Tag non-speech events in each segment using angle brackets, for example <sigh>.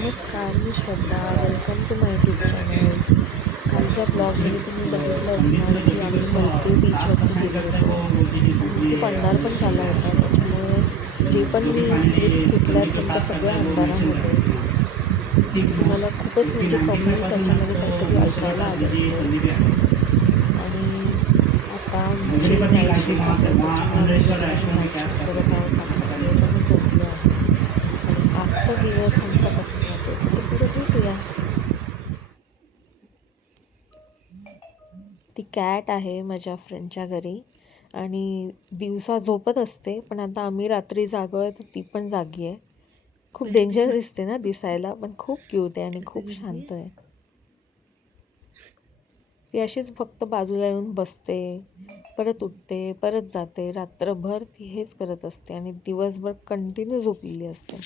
नमस्कार मी Shraddha. Welcome to my YouTube channel कालच्या ब्लॉगमध्ये तुम्ही बघितलं असणार की आम्ही मल्टी बीचवरती गेलो होतो. खूप अंधार पण झाला होता. त्याच्यामुळे जे पण मी क्लिप्स घेतल्यात पण त्या सगळ्या अंधारामध्ये. मला खूपच म्हणजे कमी त्याच्यामध्ये काहीतरी ऐकायला आलं आणि आता आमची नाईट शिफ्ट आहे. त्याच्यामुळे आम्ही night करत आहोत. बाकी सगळेजण झोपले आहेत. आणि आजचा दिवस आमचा कसा तुला ती कॅट आहे माझ्या फ्रेंडच्या घरी. आणि दिवसा झोपत असते पण आता आम्ही रात्री जागो आहे तर ती पण जागी आहे. खूप डेंजर दिसते ना दिसायला पण खूप क्यूट आहे आणि खूप शांत आहे. ती अशीच फक्त बाजूला येऊन बसते परत उठते परत जाते. रात्रभर ती हेच करत असते आणि दिवसभर कंटिन्यू झोपलेली असते.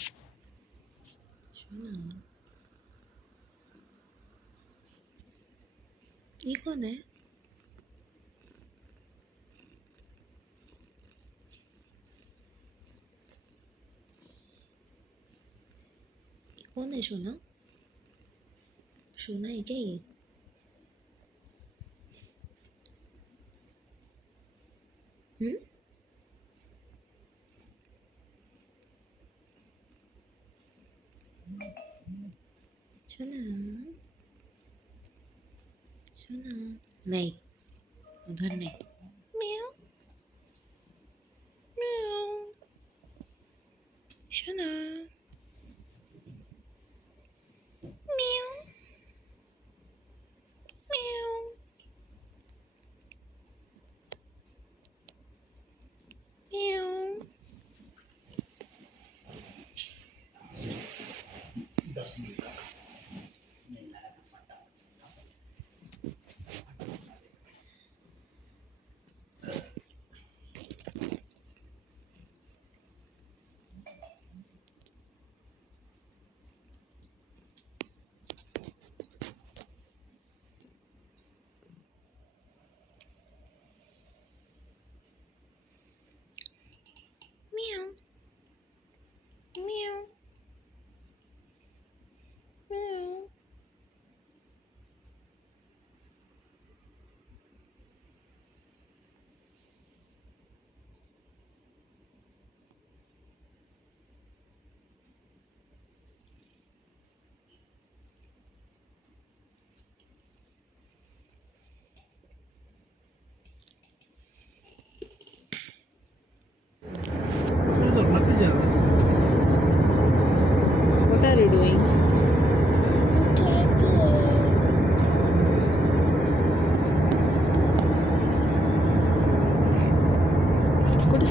ही कोण आहे कोण आहे शोना शोना आहे काय ही? हम्म? शोना này còn thân này. Mèo mèo chỗ nào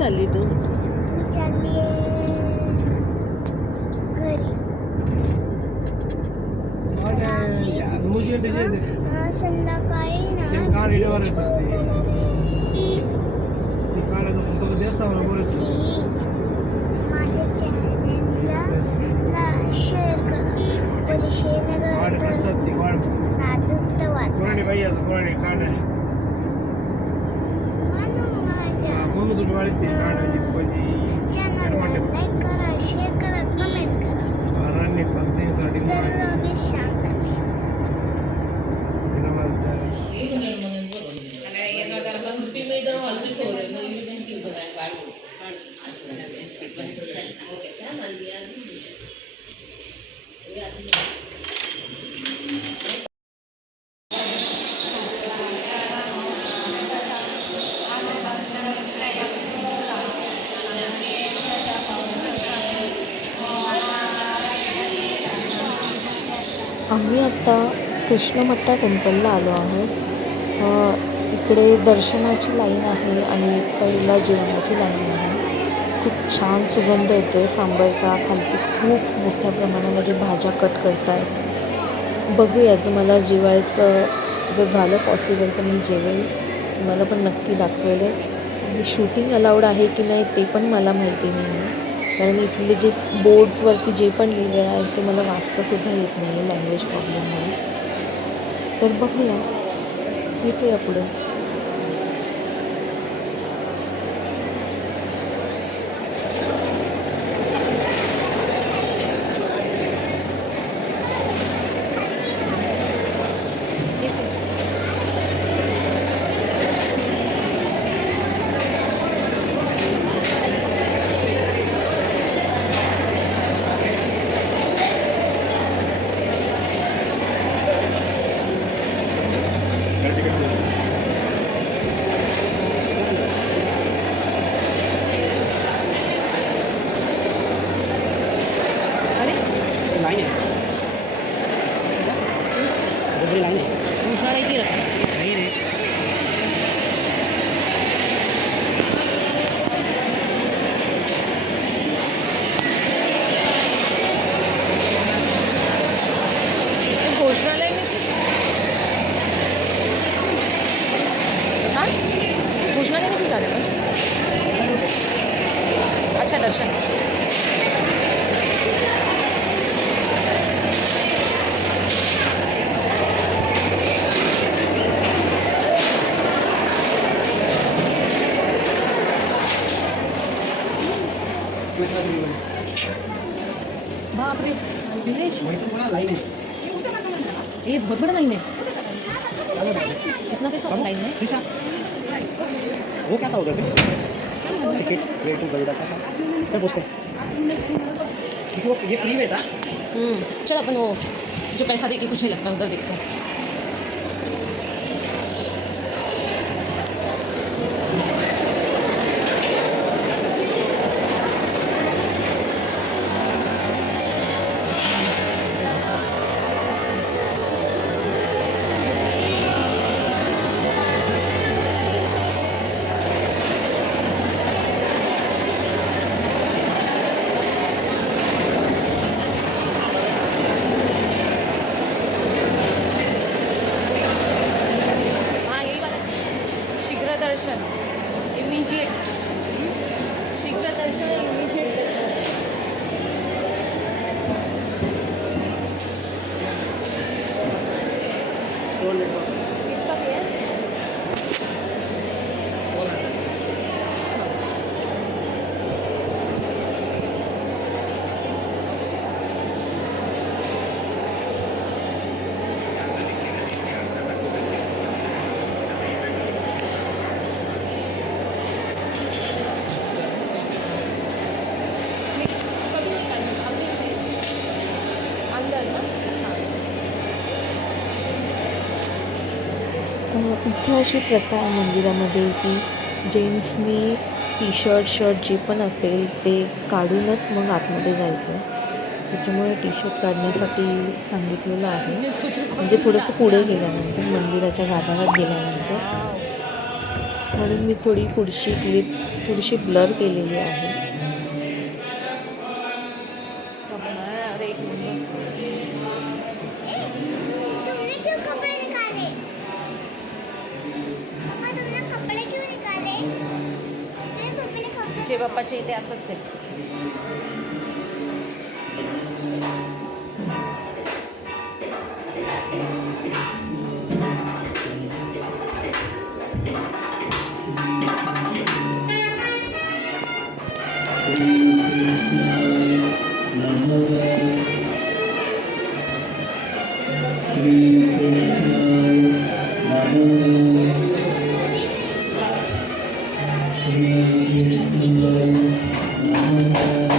चालली तू? संध्याकाळी शेअर करा. पण शेअर नका तर नाजूक तर वाटणार ਵਾਲੇ 3 ਨਾਲ आम्ही आत्ता कृष्णमट्टा टेम्पलला आलो आहोत इकडे दर्शनाची लाईन आहे आणि एक साईडला जेवणाची लाईन आहे. खूप छान सुगंध येतो आहे सांबरचा. खालती खूप मोठ्या प्रमाणामध्ये भाज्या कट करत आहेत बघूया जर मला जेवायचं जर झालं पॉसिबल तर मी जेवेल तुम्हाला पण नक्की दाखवेलच. आणि शूटिंग अलाउड आहे की नाही ते पण मला माहिती नाही आहे कारण इथले जे बोर्ड्सवरती जे पण लिहिले आहे ते मला वाचतासुद्धा येत नाही आहे लँग्वेज प्रॉब्लेममुळे तर बघूया. भेटूया पुढे एक ही रखना नाही रे भोजनालय में कुछ हाँ भोजनालय में क्यों जा रहे हो अच्छा दर्शन बाप रे विलेज ये बहुत बड़ा लाइन है कितना कैसा लाइन है? वो क्या था उधर टिकट वे टू गरुड़ा का था। क्या पूछते क्योंकि वो ये फ्री में था। हम्म चल अपन वो जो पैसा दे के कुछ नहीं लगता उधर देखते हाँ। इथे अशी प्रथा आहे मंदिरामध्ये की जेंट्सनी टी शर्ट शर्ट जे पण असेल ते काढूनच मग आतमध्ये जायचं. त्याच्यामुळे टी शर्ट काढण्यासाठी सांगितलेलं आहे. म्हणजे थोडंसं पुढे गेल्यानंतर मंदिराच्या गाभाऱ्यात गेल्यानंतर. म्हणून मी थोडी पुढची क्लिप थोडीशी ब्लर केलेली आहे. अरे जे बाप्पाचे इथे असंच आहे. Thank you.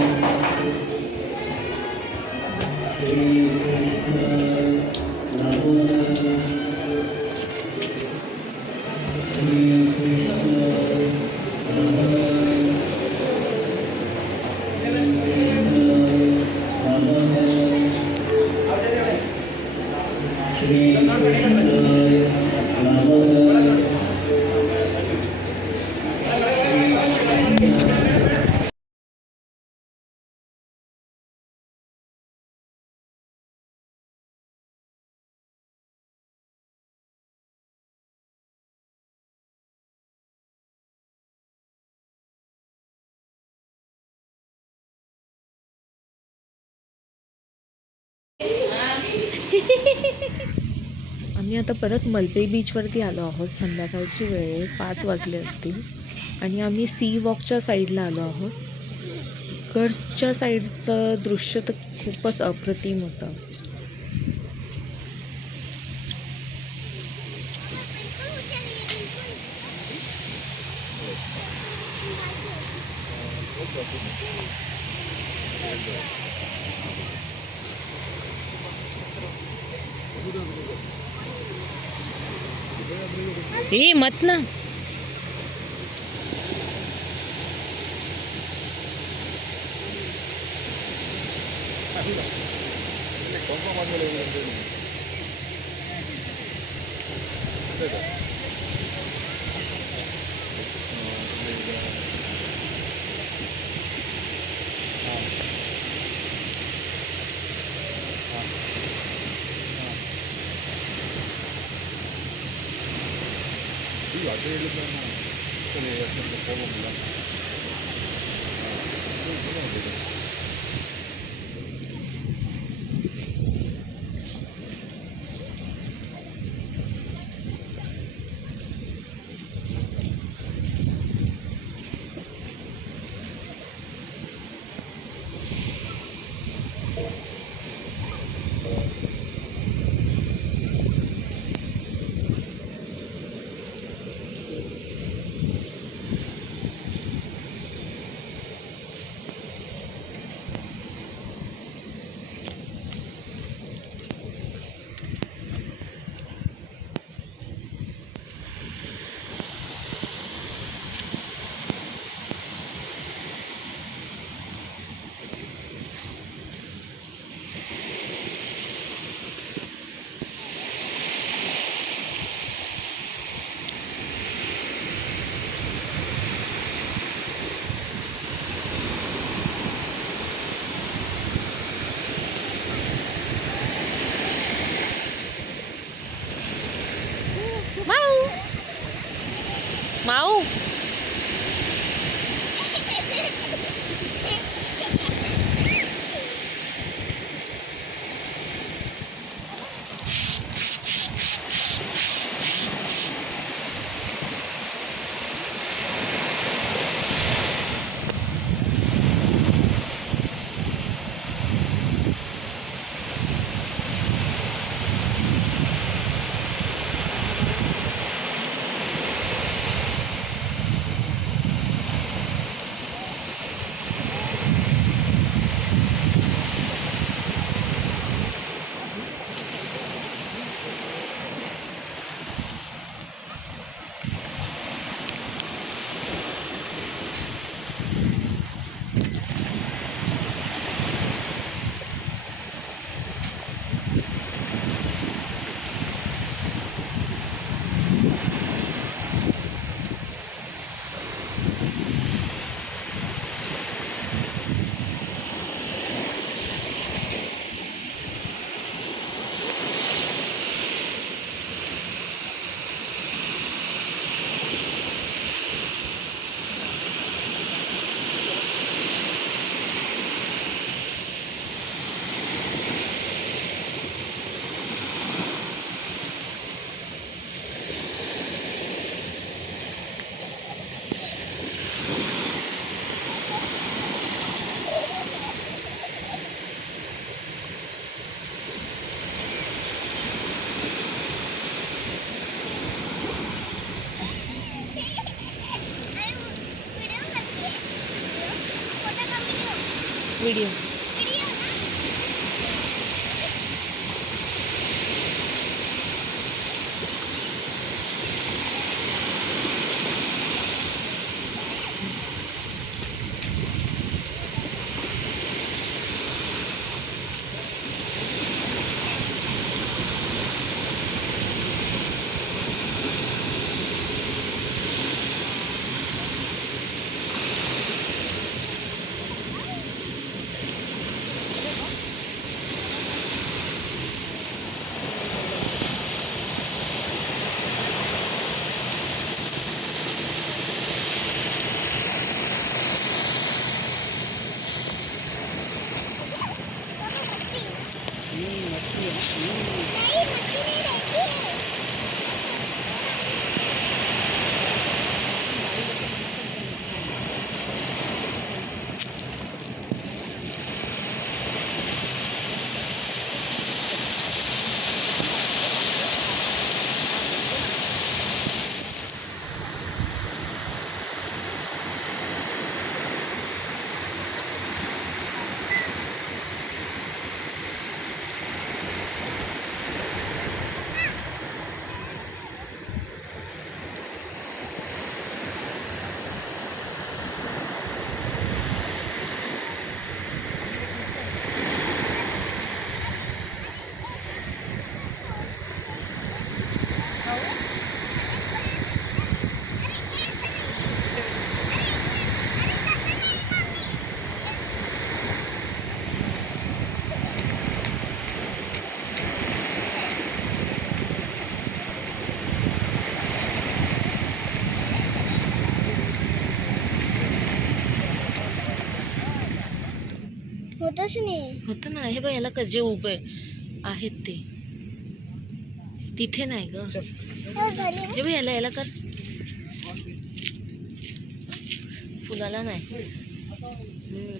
<laughs> आम्ही आता परत मलपे बीचवरती आलो आहोत. संध्याकाळची वेळ पाच वाजले असतील. आणि आम्ही सी वॉकच्या साईडला आलो आहोत. इकडच्या साईडचं दृश्य तर खूपच अप्रतिम होतं. ए मत ना いい当てれるかなこれやってるところもやってる。mau ভিডিও होतच नाही. होतं ना. हे बघ याला कर जे उभे आहेत ते. तिथे नाही ग. हो, झाली हे बघ याला याला कर. फुलाला नाही.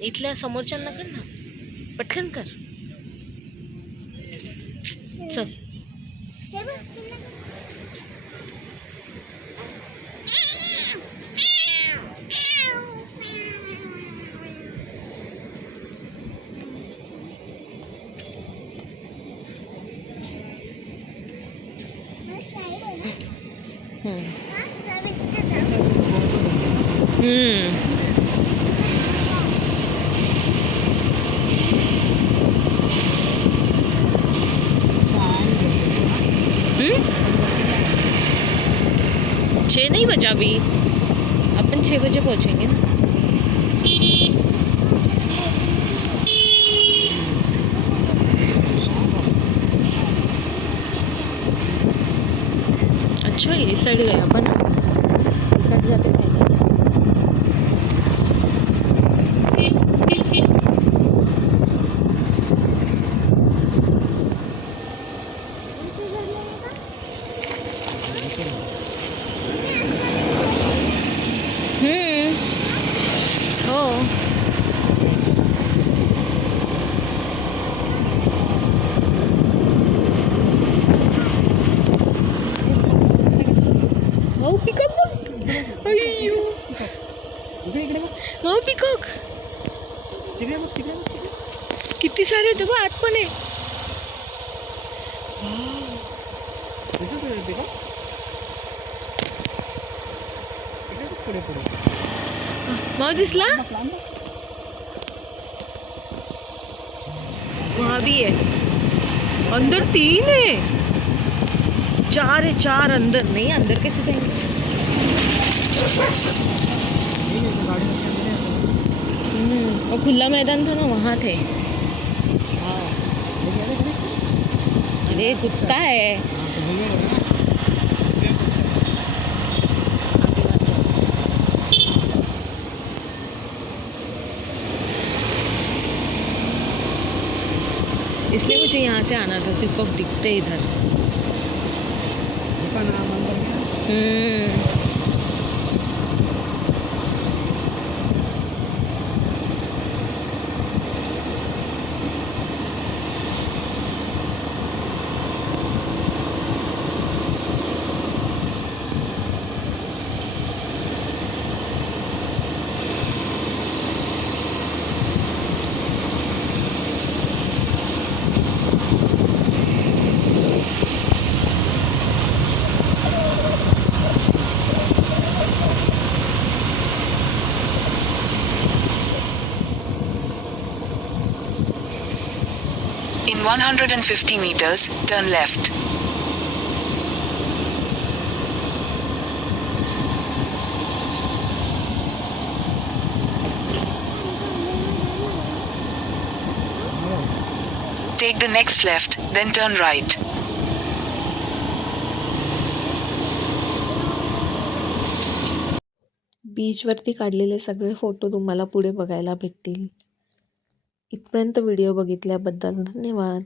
इथल्या समोरच्यांना कर ना. पटकन कर. चल हे बघ पुन्हा कर. हा, slide आहे ना? हम्म. हा, जाऊ तिथे जाऊ. हम्म. हम्म? छः नहीं बजा अभी. अपन छः बजे पहुँचेंगे ना. ఈ సైడ్గా दिसत आहे ते का इकडे बघ पुढे पुढे माव दिसला लांब लांब बघ. वहाँ भी है अंदर तीन है चार है चार अंदर नहीं अंदर कैसे जाएंगे नहीं, नहीं, तो गाड़ी में अंदर नहीं आता। हम्म, और खुला मैदान था ना वहाँ थे अरे कुत्ता है। इसलिए मुझे यहाँ से आना था क्योंकि दिखते इधर। हम्म। 150 meters, turn left. Take the next left, then turn right. बीचवरती काढलेले सगळे फोटो तुम्हाला पुढे बघायला भेटतील इथपर्यंत व्हिडिओ बघितल्याबद्दल धन्यवाद.